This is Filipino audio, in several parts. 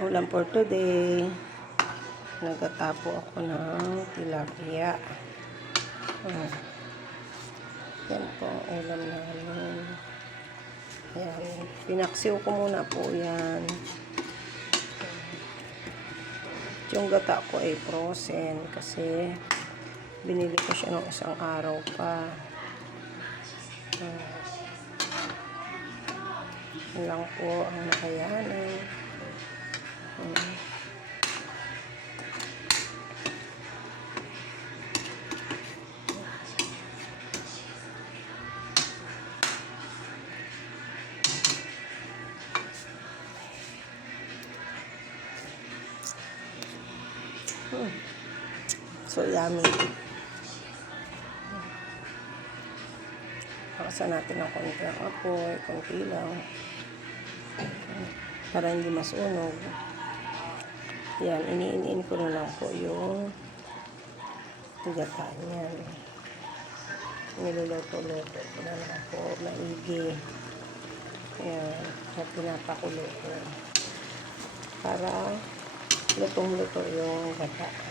Ulam for today. Nagtatapo ako ng tilapia. Yan po ang ulam namin. Yan. Pinaksiw ko muna po yan. Yung gata ko ay frozen kasi binili ko siya ng isang araw pa. Yan lang po ang nakayanan. So yummy. Pakasan natin ng konti ang apoy, konti lang. Para hindi masunog. Yan, iniin ko na lang po yung gata niyan. Niluluto-luto ko na lang po, maigi. Yan, at pinapakulo ko. Para lutong-luto yung gata.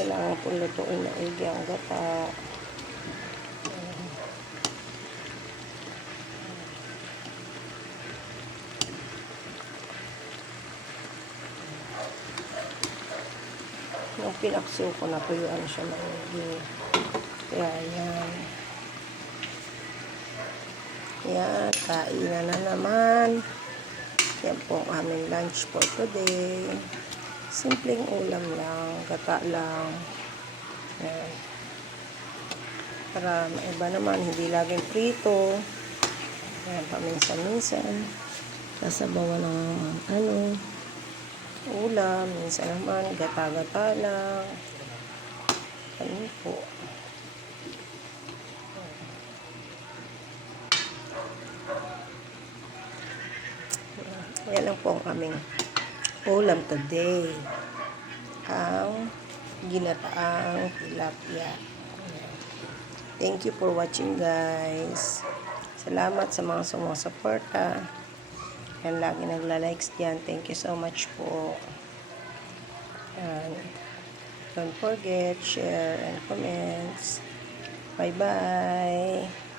Kailangan po lutuin na maigi ang gata. Yung pinaksiw ko na po yung siya maigi. Kaya yan. Yan, kainan na naman. Yan po ang aming lunch for today. Simpleng ulam lang, gata lang. Yan. Para maiba naman, hindi laging prito. Yan, paminsan-minsan. Sasabawan ng ulam. Minsan naman, gata-gata lang. Ano po. Yan lang po ang aming ulam today. Ang ginataang tilapia. Thank you for watching, guys. Salamat sa mga sumusuporta. Yan, lagi nagla-likes diyan. Thank you so much po. And don't forget, share and comments. Bye-bye.